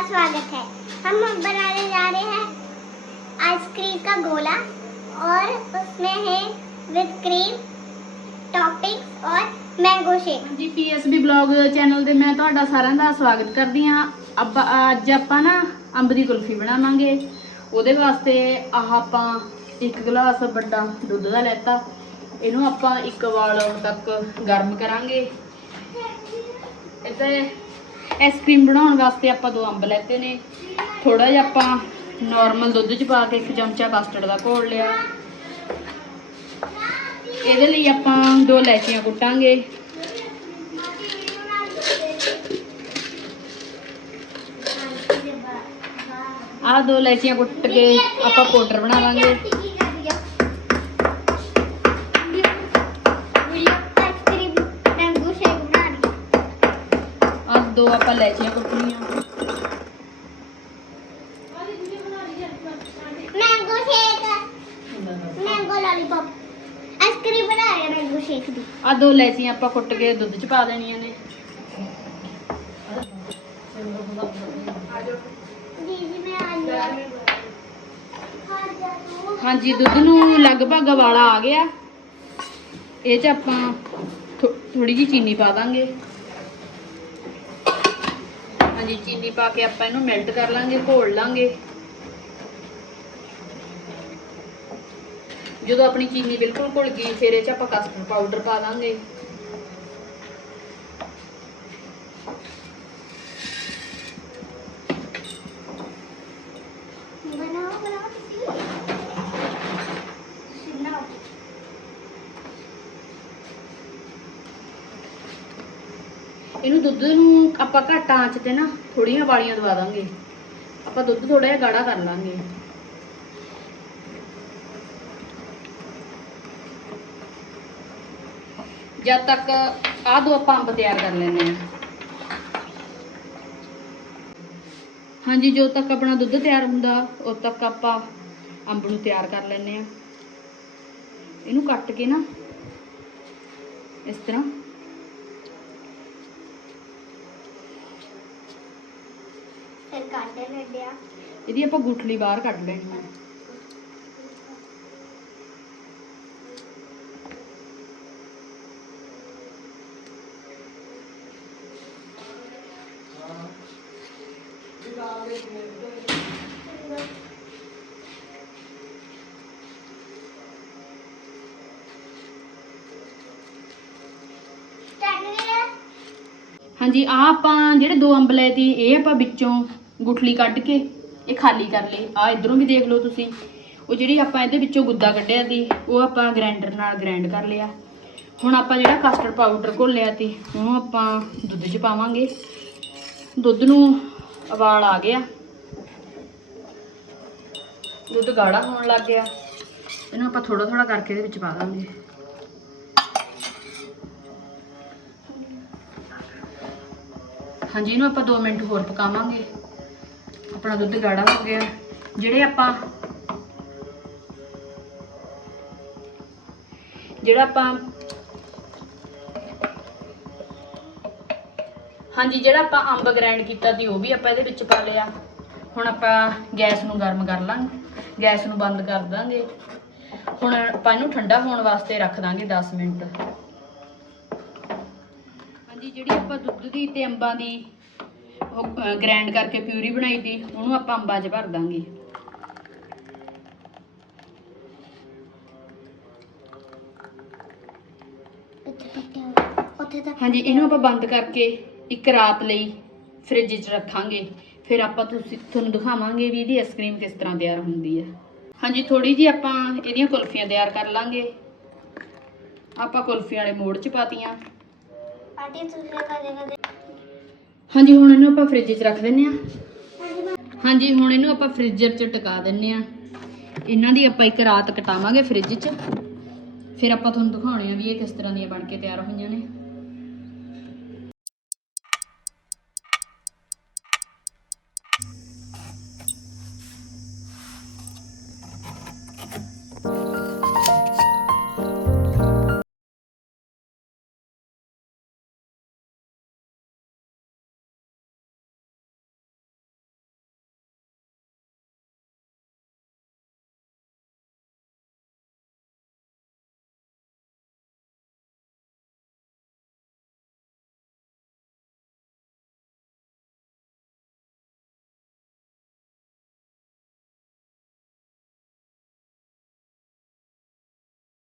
स्वागत है हम बनाने जा रहे हैं आइसक्रीम का गोला और उसमें है विद क्रीम टॉपिंग्स और मैंगो शेक ਹਾਂਜੀ ਪੀਐਸਬੀ ਬਲੌਗ ਚੈਨਲ ਤੇ ਮੈਂ ਤੁਹਾਡਾ ਸਾਰਿਆਂ ਦਾ ਸਵਾਗਤ ਕਰਦੀ ਹਾਂ ਅੱਬ ਅੱਜ ਆਪਾਂ ਨਾ ਅੰਬ ਦੀ ਕੁਲਫੀ ਬਣਾਵਾਂਗੇ ਉਹਦੇ ਵਾਸਤੇ ਆਹ ਆਪਾਂ ਇੱਕ ਗਲਾਸ ਵੱਡਾ ਦੁੱਧ ਦਾ ਲੈਤਾ ਇਹਨੂੰ ਆਪਾਂ ਇੱਕ ਵਾਲ ਤੱਕ ਗਰਮ ਕਰਾਂਗੇ ਇੱਥੇ ਆਈਸਕ੍ਰੀਮ ਬਣਾਉਣ ਵਾਸਤੇ ਆਪਾਂ ਦੋ ਅੰਬ ਲੈਤੇ ਨੇ। ਥੋੜਾ ਜਿਹਾ ਆਪਾਂ ਨਾਰਮਲ ਦੁੱਧ ਚ ਪਾ ਕੇ ਇੱਕ ਚਮਚਾ ਕਸਟਰਡ ਦਾ ਘੋਲ ਲਿਆ। ਇਹਦੇ ਲਈ ਆਪਾਂ ਦੋ ਇਲਾਇਚੀਆਂ ਕੁੱਟਾਂਗੇ। ਆਹ ਦੋ ਇਲਾਇਚੀਆਂ ਕੁੱਟ ਕੇ ਆਪਾਂ ਪਾਊਡਰ ਬਣਾਵਾਂਗੇ। ਦੋ ਆਪਾਂ ਲੈ ਜੀਆਂ ਕੁੱਟਣੀਆਂ ਆ ਦੋ। ਲੈਚੀਆਂ ਆਪਾਂ ਕੁੱਟ ਕੇ ਦੁੱਧ ਚ ਪਾ ਦੇਣੀਆਂ ਨੇ। ਹਾਂਜੀ ਦੁੱਧ ਨੂੰ ਲਗਭਗ ਵਾਲਾ ਆ ਗਿਆ। ਇਹ ਚ ਆਪਾਂ ਥੋੜੀ ਜੀ ਚੀਨੀ ਪਾ ਦਾਂਗੇ। ਹਾਂਜੀ, ਚੀਨੀ ਪਾ ਕੇ ਆਪਾਂ ਇਹਨੂੰ ਮੈਲਟ ਕਰ ਲਾਂਗੇ, ਘੋਲ ਲਾਂਗੇ। ਜਦੋਂ ਆਪਣੀ ਚੀਨੀ ਬਿਲਕੁਲ ਘੁਲ ਗਈ, ਫਿਰ ਇਹ ਚ ਆਪਾਂ ਕਸਟਰਡ ਪਾਊਡਰ ਪਾ ਦਾਂਗੇ। ਇਹਨੂੰ ਦੁੱਧ ਨੂੰ ਆਪਾਂ ਘੱਟ ਆਂਚ ਤੇ ਨਾ ਥੋੜੀਆਂ ਵਾਲੀਆਂ ਦਵਾ ਦਾਂਗੇ। ਆਪਾਂ ਦੁੱਧ ਥੋੜਾ ਜਿਹਾ ਗਾੜਾ ਕਰ ਲਾਂਗੇ। ਜਦ ਤੱਕ ਆਹ ਦੋ ਆਪਾਂ ਅੰਬ ਤਿਆਰ ਕਰ ਲੈਣੇ ਆ ਹਾਂਜੀ ਜਦੋਂ ਤੱਕ ਆਪਣਾ ਦੁੱਧ ਤਿਆਰ ਹੁੰਦਾ ਉਦੋਂ ਤੱਕ ਆਪਾਂ ਅੰਬ ਨੂੰ ਤਿਆਰ ਕਰ ਲੈਣੇ ਆ ਇਹਨੂੰ ਕੱਟ ਕੇ ਨਾ ਇਸ ਤਰ੍ਹਾਂ ਫਿਰ ਕੱਢ ਲੈਂਦੇ ਆ। ਇਹਦੀ ਆਪਾਂ ਗੁਠਲੀ ਬਾਹਰ ਕੱਢ ਲੈਣੀ ਹੈ। ਹਾਂਜੀ ਆ ਆਪਾਂ ਜਿਹੜੇ ਦੋ ਅੰਬਲੇ ਦੀ ਇਹ ਆਪਾਂ ਵਿੱਚੋਂ ਗੁਠਲੀ ਕੱਢ ਕੇ, ਇਹ ਖਾਲੀ ਕਰ ਲਈ ਆ ਇਧਰੋਂ ਵੀ ਦੇਖ ਲਓ ਤੁਸੀਂ। ਉਹ ਜਿਹੜੀ ਆਪਾਂ ਇਹਦੇ ਵਿੱਚੋਂ ਗੁੱਦਾ ਕੱਢਿਆ ਤੀ ਉਹ ਆਪਾਂ ਗ੍ਰਾਈਂਡਰ ਨਾਲ ਗ੍ਰਾਈਂਡ ਕਰ ਲਿਆ। ਹੁਣ ਆਪਾਂ ਜਿਹੜਾ ਕਸਟਰਡ ਪਾਊਡਰ ਘੋਲਿਆ ਸੀ, ਉਹਨੂੰ ਆਪਾਂ ਦੁੱਧ 'ਚ ਪਾਵਾਂਗੇ। ਦੁੱਧ ਨੂੰ ਉਬਾਲ ਆ ਗਿਆ। ਦੁੱਧ ਗਾੜਾ ਹੋਣ ਲੱਗ ਗਿਆ। ਇਹਨੂੰ ਆਪਾਂ ਥੋੜਾ ਥੋੜਾ ਕਰਕੇ ਇਹਦੇ ਵਿੱਚ ਪਾ ਦਾਂਗੇ। ਹਾਂਜੀ, ਇਹਨੂੰ ਆਪਾਂ 2 ਮਿੰਟ ਹੋਰ ਪਕਾਵਾਂਗੇ। ਆਪਣਾ ਦੁੱਧ ਗਾੜਾ ਹੋ ਗਿਆ। ਜਿਹੜੇ ਆਪਾਂ ਜਿਹੜਾ ਆਪਾਂ ਹਾਂਜੀ, ਜਿਹੜਾ ਆਪਾਂ ਅੰਬ ਗ੍ਰਾਈਂਡ ਕੀਤਾ ਸੀ, ਉਹ ਵੀ ਆਪਾਂ ਇਹਦੇ ਵਿੱਚ ਪਾ ਲਿਆ। ਹੁਣ ਆਪਾਂ ਗੈਸ ਨੂੰ ਗਰਮ ਕਰ ਲਾਂਗੇ। ਗੈਸ ਨੂੰ ਬੰਦ ਕਰ ਦਾਂਗੇ। ਹੁਣ ਆਪਾਂ ਇਹਨੂੰ ਠੰਡਾ ਹੋਣ ਵਾਸਤੇ ਰੱਖ ਦਾਂਗੇ 10 ਮਿੰਟ। ਹਾਂਜੀ, ਜਿਹੜੀ ਆਪਾਂ ਦੁੱਧ ਦੀ ਤੇ ਅੰਬਾਂ ਦੀ ਉਹ ਗ੍ਰਾਈਂਡ ਕਰਕੇ ਪਿਊਰੀ ਬਣਾਈ ਦੀ ਉਹਨੂੰ ਆਪਾਂ ਅੰਬਾਂ 'ਚ ਭਰ ਦਾਂਗੇ। ਹਾਂਜੀ ਇਹਨੂੰ ਆਪਾਂ ਬੰਦ ਕਰਕੇ ਇੱਕ ਰਾਤ ਲਈ ਫ੍ਰਿਜ 'ਚ ਰੱਖਾਂਗੇ। ਫਿਰ ਆਪਾਂ ਤੁਸੀਂ ਤੁਹਾਨੂੰ ਦਿਖਾਵਾਂਗੇ ਵੀ ਇਹਦੀ ਆਈਸਕ੍ਰੀਮ ਕਿਸ ਤਰ੍ਹਾਂ ਤਿਆਰ ਹੁੰਦੀ ਹੈ। ਹਾਂਜੀ ਥੋੜੀ ਜੀ ਆਪਾਂ ਇਹਦੀਆਂ ਕੁਲਫੀਆਂ ਤਿਆਰ ਕਰ ਲਾਂਗੇ। ਆਪਾਂ ਕੁਲਫੀਆਂ ਵਾਲੇ ਮੋੜ 'ਚ ਪਾਤੀਆਂ। ਪਾਰਟੀ ਤੁਸੀਂ ਕਦੇ ਕਦੇ ਹਾਂਜੀ, ਹੁਣ ਇਹਨੂੰ ਆਪਾਂ ਫ੍ਰਿਜ 'ਚ ਰੱਖ ਦਿੰਨੇ ਆ ਹਾਂਜੀ, ਹੁਣ ਇਹਨੂੰ ਆਪਾਂ ਫ੍ਰੀਜ਼ਰ 'ਚ ਟਿਕਾ ਦਿੰਨੇ ਆ ਇਹਨਾਂ ਦੀ ਆਪਾਂ ਇੱਕ ਰਾਤ ਕਟਾਵਾਂਗੇ ਫ੍ਰਿਜ 'ਚ। ਫਿਰ ਆਪਾਂ ਤੁਹਾਨੂੰ ਦਿਖਾਉਣੇ ਆ ਵੀ ਇਹ ਕਿਸ ਤਰ੍ਹਾਂ ਦੀਆਂ ਬਣ ਕੇ ਤਿਆਰ ਹੋਈਆਂ ਨੇ।